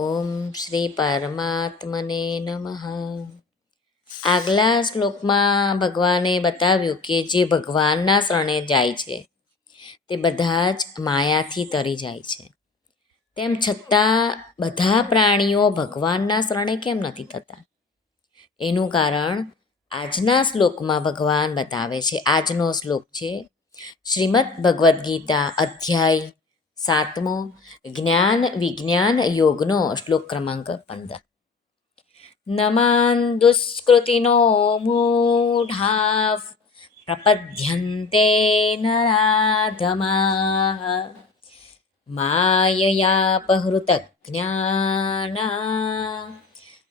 ઓમ શ્રી પરમાત્મને નમઃ. આગલા શ્લોકમાં ભગવાને બતાવ્યું કે જે ભગવાનના શરણે જાય છે, તે બધા જ માયાથી તરી જાય છે. તેમ છતાં બધા પ્રાણીઓ ભગવાનના શરણે કેમ નથી થતા? એનું કારણ આજના શ્લોકમાં ભગવાન બતાવે છે. આજનો શ્લોક છે, શ્રીમદ ભગવદ્ ગીતા અધ્યાય સાતમો, જ્ઞાન વિજ્ઞાન યોગનો શ્લોક ક્રમાંક પંદર. નમાન દુષ્કૃતિનો મૂઢા પ્રપદ્યન્તે નરાધમા માયયાપહૃત જ્ઞાના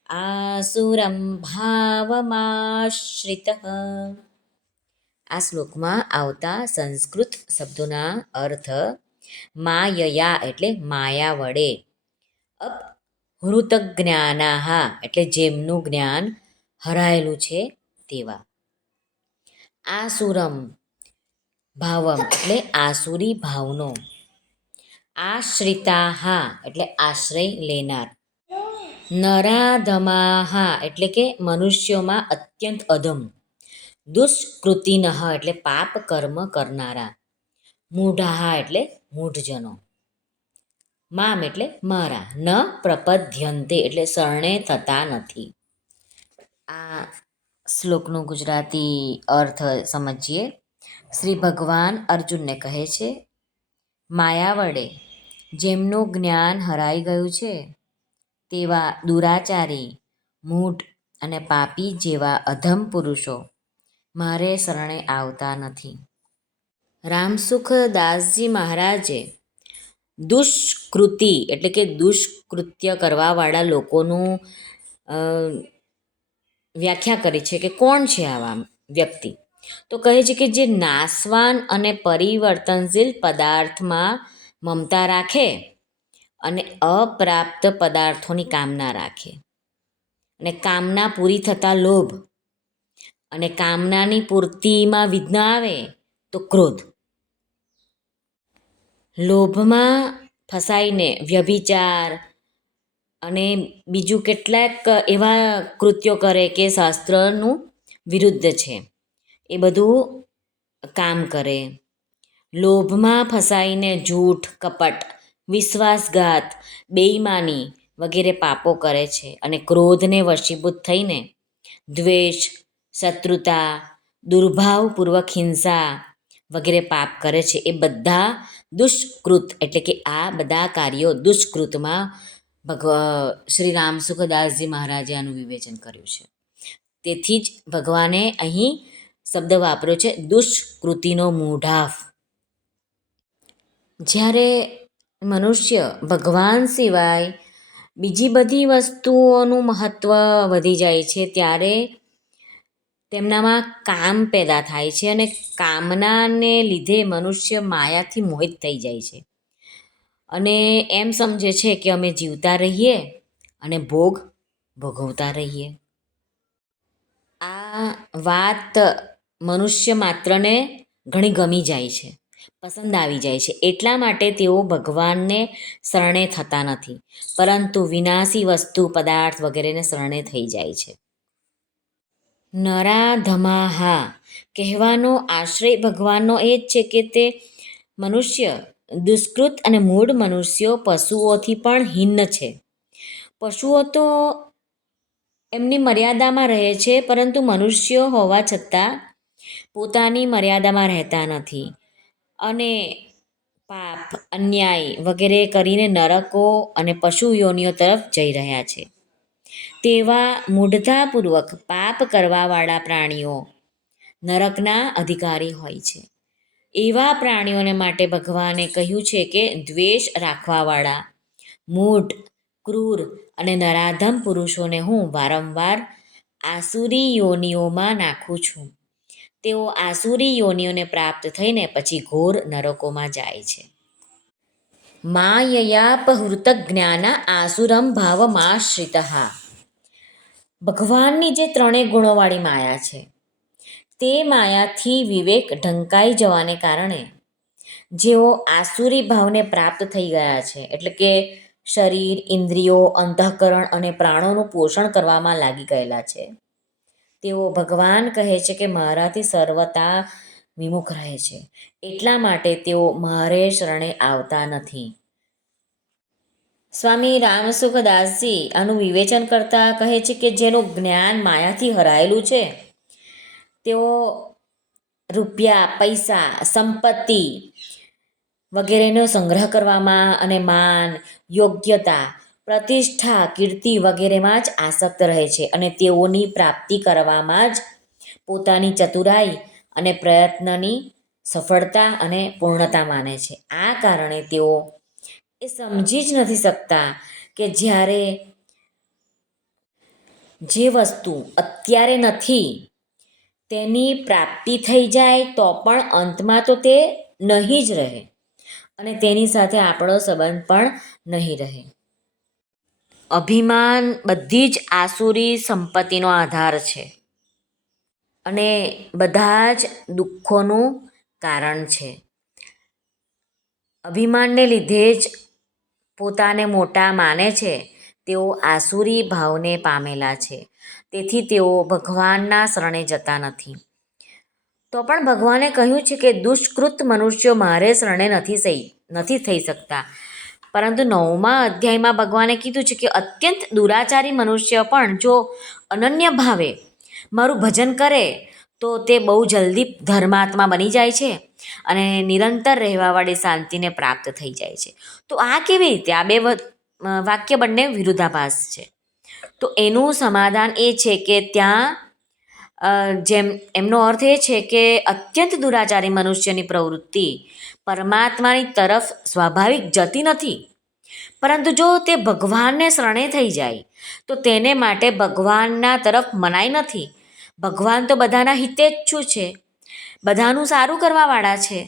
આસુરમ ભાવમાશ્રિત. આ શ્લોકમાં આવતા સંસ્કૃત શબ્દોના અર્થ માયયા એટલે માયા વડે. અપહૃત જ્ઞાનાહા એટલે જેમનું જ્ઞાન હરાયેલું છે તેવા. આસુરમ ભાવમ એટલે આસુરી ભાવનો. આશ્રિતાહા એટલે આશ્રય લેનાર. નરાધમાહા એટલે કે મનુષ્યોમાં અત્યંત અધમ. દુષ્કૃતિનઃ એટલે પાપ કર્મ કરનારા. મૂઢાહા એટલે મૂઢજનો. મામ એટલે મારા, ન પ્રપદ્યંતે એટલે શરણે થતા નથી. આ શ્લોકનો ગુજરાતી અર્થ સમજીએ. શ્રી ભગવાન અર્જુનને કહે છે, માયા વડે જેમનું જ્ઞાન હરાઈ ગયું છે, તેવા દુરાચારી, મૂઢ અને પાપી જેવા અધમ પુરુષો મારે શરણે આવતા નથી. રામસુખ દાસજી મહારાજે દુષ્કૃતિ એટલે કે દુષ્કૃત્ય કરવાવાળા લોકોનું વ્યાખ્યા કરી છે કે કોણ છે આવા વ્યક્તિ? તો કહે છે કે જે નાશવાન અને પરિવર્તનશીલ પદાર્થમાં મમતા રાખે અને અપ્રાપ્ત પદાર્થોની કામના રાખે. અને કામના પૂરી થતાં લોભ અને કામનાની પૂર્તિમાં વિઘ્ન આવે તો ક્રોધ. લોભમાં ફસાઈને વ્યભિચાર અને બીજું કેટલાક એવા કૃત્યો કરે કે શાસ્ત્રનું વિરુદ્ધ છે. એ બધું કામ કરે. લોભમાં ફસાઈને જૂઠ, કપટ, વિશ્વાસઘાત, બેઈમાની વગેરે પાપો કરે છે અને ક્રોધને વશીભૂત થઈને દ્વેષ, શત્રુતા, દુર્ભાવપૂર્વક હિંસા વગેરે પાપ કરે છે. એ બધા દુષ્કૃત, એટલે કે આ બધા કાર્યો દુષ્કૃતમાં ભગવ શ્રી રામ સુખદાસજી મહારાજે આનું વિવેચન કર્યું છે. તેથી જ ભગવાને અહીં શબ્દ વાપર્યો છે, દુષ્કૃતિનો મૂઢાફ. જ્યારે મનુષ્ય ભગવાન સિવાય બીજી બધી વસ્તુઓનું મહત્ત્વ વધી જાય છે, ત્યારે તેમનામાં કામ પેદા થાય છે અને કામનાને લીધે મનુષ્ય માયાથી મોહિત થઈ જાય છે. અને એમ સમજે છે કે અમે જીવતા રહીએ અને ભોગ ભોગવતા રહીએ. આ વાત મનુષ્ય માત્રને ઘણી ગમી જાય છે, પસંદ આવી જાય છે. એટલા માટે તેઓ ભગવાનને શરણે થતા નથી, પરંતુ વિનાશી વસ્તુ, પદાર્થ વગેરેને શરણે થઈ જાય છે. નરાધમાહા. કહેવાનો આશ્રય ભગવાનનો એ જ છે કે તે મનુષ્ય, દુષ્કૃત અને મૂળ મનુષ્યો પશુઓથી પણ હિન્ન છે. પશુઓ તો એમની મર્યાદામાં રહે છે, પરંતુ મનુષ્યો હોવા છતાં પોતાની મર્યાદામાં રહેતા નથી. અને પાપ, અન્યાય વગેરે કરીને નરકો અને પશુ યોનિઓ તરફ જઈ રહ્યા છે. તેવા મૂઢતાપૂર્વક પાપ કરવાવાળા પ્રાણીઓ નરકના અધિકારી હોય છે. એવા પ્રાણીઓને માટે ભગવાને કહ્યું છે કે દ્વેષ રાખવાવાળા, મૂઢ, ક્રૂર અને નરાધમ પુરુષોને હું વારંવાર આસુરી યોનિઓમાં નાખું છું. તેઓ આસુરી યોનિઓને પ્રાપ્ત થઈને પછી ઘોર નરકોમાં જાય છે. માયયાપહૃત જ્ઞાના આસુરમ ભાવમાશ્રિત. ભગવાનની જે ત્રણેય ગુણોવાળી માયા છે, તે માયાથી વિવેક ઢંકાઈ જવાને કારણે જેઓ આસુરી ભાવને પ્રાપ્ત થઈ ગયા છે, એટલે કે શરીર, ઇન્દ્રિયો, અંતઃકરણ અને પ્રાણોનું પોષણ કરવામાં લાગી ગયેલા છે. તેઓ ભગવાન કહે છે કે મારાથી સર્વતા વિમુખ રહે છે, એટલા માટે તેઓ મારે શરણે આવતા નથી. સ્વામી રામસુખદાસજી આનું વિવેચન કરતા કહે છે કે જેનું જ્ઞાન માયાથી હરાયેલું છે. તેઓ રૂપિયા, પૈસા, સંપત્તિ વગેરેનો સંગ્રહ કરવામાં અને માન, યોગ્યતા, પ્રતિષ્ઠા, કીર્તિ વગેરેમાં જ આસક્ત રહે છે અને તેઓની પ્રાપ્તિ કરવામાં જ પોતાની ચતુરાઈ અને પ્રયત્નની સફળતા અને પૂર્ણતા માને છે. આ કારણે તેઓ એ સમજી જ નથી શકતા કે જ્યારે જે વસ્તુ અત્યારે નથી તેની પ્રાપ્તિ થઈ જાય તો પણ અંતમાં તો તે નહીં જ રહે અને તેની સાથે આપણો સંબંધ પણ નહીં રહે. અભિમાન બધી જ આસુરી સંપત્તિનો આધાર છે અને બધા જ દુઃખોનું કારણ છે. અભિમાનને લીધે જ પોતાને મોટા માને છે. તેઓ આસુરી ભાવને પામેલા છે. તેથી તેઓ ભગવાનના શરણે જતા નથી. તો પણ ભગવાને કહ્યું છે કે દુષ્કૃત મનુષ્યો મારે શરણે નથી થઈ નથી થઈ શકતા. પરંતુ નવમા અધ્યાયમાં ભગવાને કીધું છે કે અત્યંત દુરાચારી મનુષ્ય પણ જો અનન્ય ભાવે મારું ભજન કરે, તો તે બહુ જલ્દી ધર્માત્મા બની જાય છે. અને નિરંતર રહેવાવાળી શાંતિને પ્રાપ્ત થઈ જાય છે. તો આ કેવી રીતે? આ બે વાક્ય બંને વિરુદ્ધાભાસ છે. તો એનું સમાધાન એ છે કે ત્યાં જેમ, એમનો અર્થ એ છે કે અત્યંત દુરાચારી મનુષ્યની પ્રવૃત્તિ પરમાત્માની તરફ સ્વાભાવિક જતી નથી. પરંતુ જો તે ભગવાનને શરણે થઈ જાય, તો તેને માટે ભગવાનના તરફ મનાય નથી. ભગવાન તો બધાના હિતેચ્છુ છે? બધાનું સારું કરવાવાળા છે.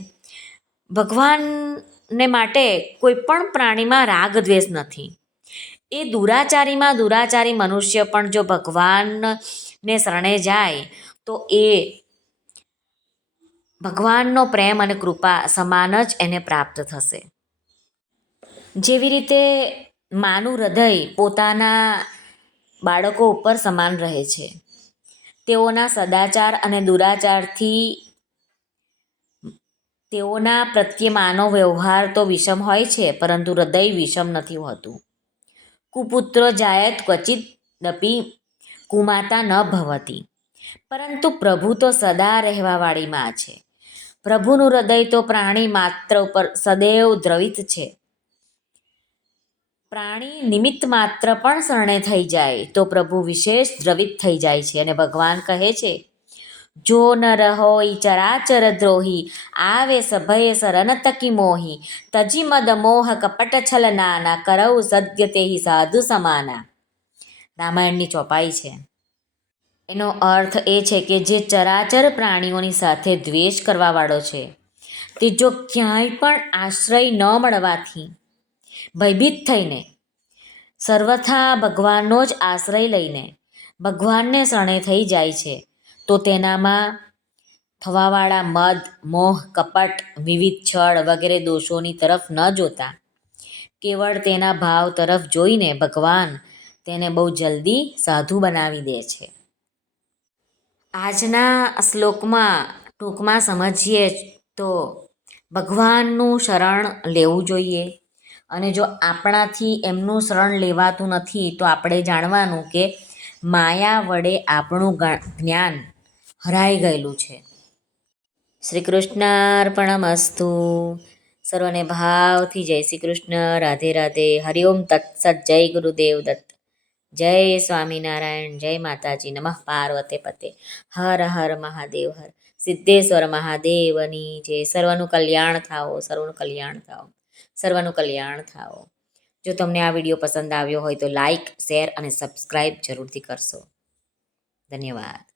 ભગવાનને માટે કોઈ પણ પ્રાણીમાં રાગ દ્વેષ નથી. એ દુરાચારીમાં દુરાચારી મનુષ્ય પણ જો ભગવાનને શરણે જાય, તો એ ભગવાનનો પ્રેમ અને કૃપા સમાન જ એને પ્રાપ્ત થશે. જેવી રીતે માનું હૃદય પોતાના બાળકો ઉપર સમાન રહે છે. તેઓના સદાચાર અને દુરાચારથી તેઓના પ્રત્યે માનવ વ્યવહાર તો વિષમ હોય છે, પરંતુ હૃદય વિષમ નથી હોતું. કુપુત્ર જાયત ક્વચિત દપી કુમાતા ન ભવતી. પરંતુ પ્રભુ તો સદા રહેવાવાળી માં છે. પ્રભુનું હૃદય તો પ્રાણી માત્ર ઉપર સદૈવ દ્રવિત છે. પ્રાણી નિમિત્ત માત્ર પણ શરણે થઈ જાય તો પ્રભુ વિશેષ દ્રવિત થઈ જાય છે અને ભગવાન કહે છે જો ન રહોઈ ચરાચર દ્રોહી, આવે સભય સરન તકી મોહી. તજી મદ મોહ કપટ છલ નાના, કરવ સદ્ય તેહી સાધુ સમાના. રામાયણની ચોપાઈ છે. એનો અર્થ એ છે કે જે ચરાચર પ્રાણીઓની સાથે દ્વેષ કરવાવાળો છે, તે જો ક્યાંય પણ આશ્રય ન મળવાથી ભયભીત થઈને સર્વથા ભગવાનનો જ આશ્રય લઈને ભગવાનને શરણે થઈ જાય છે. તો તેનામાં થવાવાળા મદ મોહ, કપટ, વિવિધ છળ વગેરે દોષોની તરફ ન જોતા. કેવળ તેના ભાવ તરફ જોઈને ભગવાન તેને બહુ જલ્દી સાધુ બનાવી દે છે. આજના શ્લોકમાં ટૂંકમાં સમજીએ તો ભગવાનનું શરણ લેવું જોઈએ. અને જો આપણાથી એમનું શરણ લેવાતું નથી તો આપણે જાણવાનું કે માયા વડે આપણું જ્ઞાન હરાઈ ગયેલું છે. શ્રી કૃષ્ણાર્પણમસ્તુ સર્વને ભાવથી જય શ્રી કૃષ્ણ રાધે રાધે હરિઓમ તત્સત જય ગુરુદેવ દત્ત. જય સ્વામિનારાયણ, જય માતાજી, નમઃ પાર્વતે પતે. હર હર મહાદેવ હર. સિદ્ધેશ્વર મહાદેવની જય સર્વનું કલ્યાણ થાઓ, સર્વનું કલ્યાણ થાઓ, સર્વનું કલ્યાણ થાઓ. જો તમને આ વીડિયો પસંદ આવ્યો હોય તો લાઈક, શેર અને સબસ્ક્રાઈબ જરૂરથી કરશો. ધન્યવાદ.